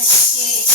and see.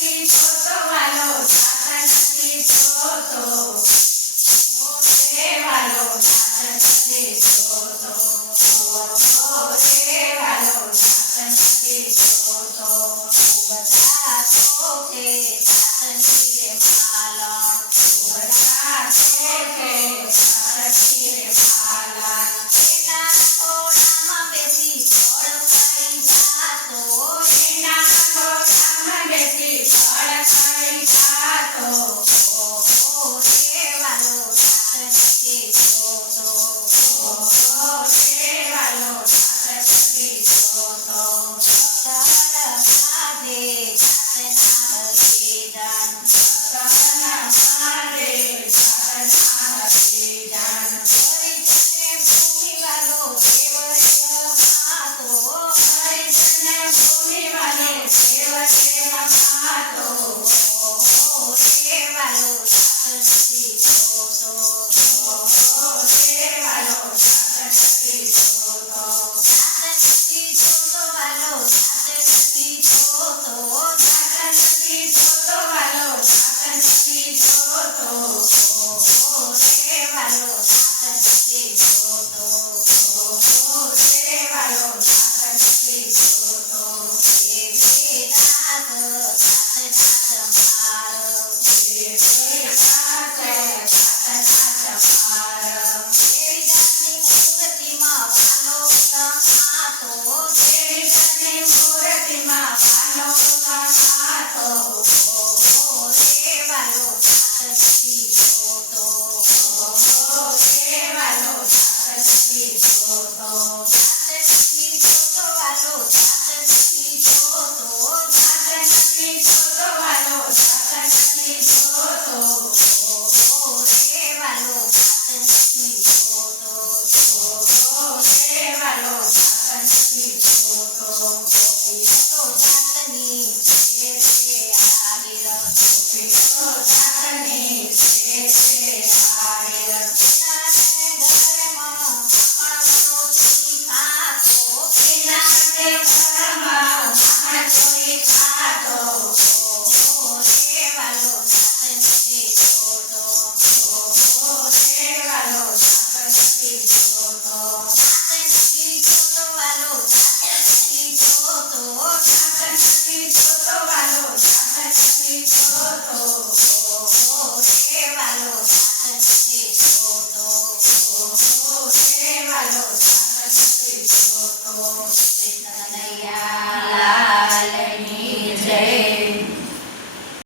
Thank you. Yes. Yeah.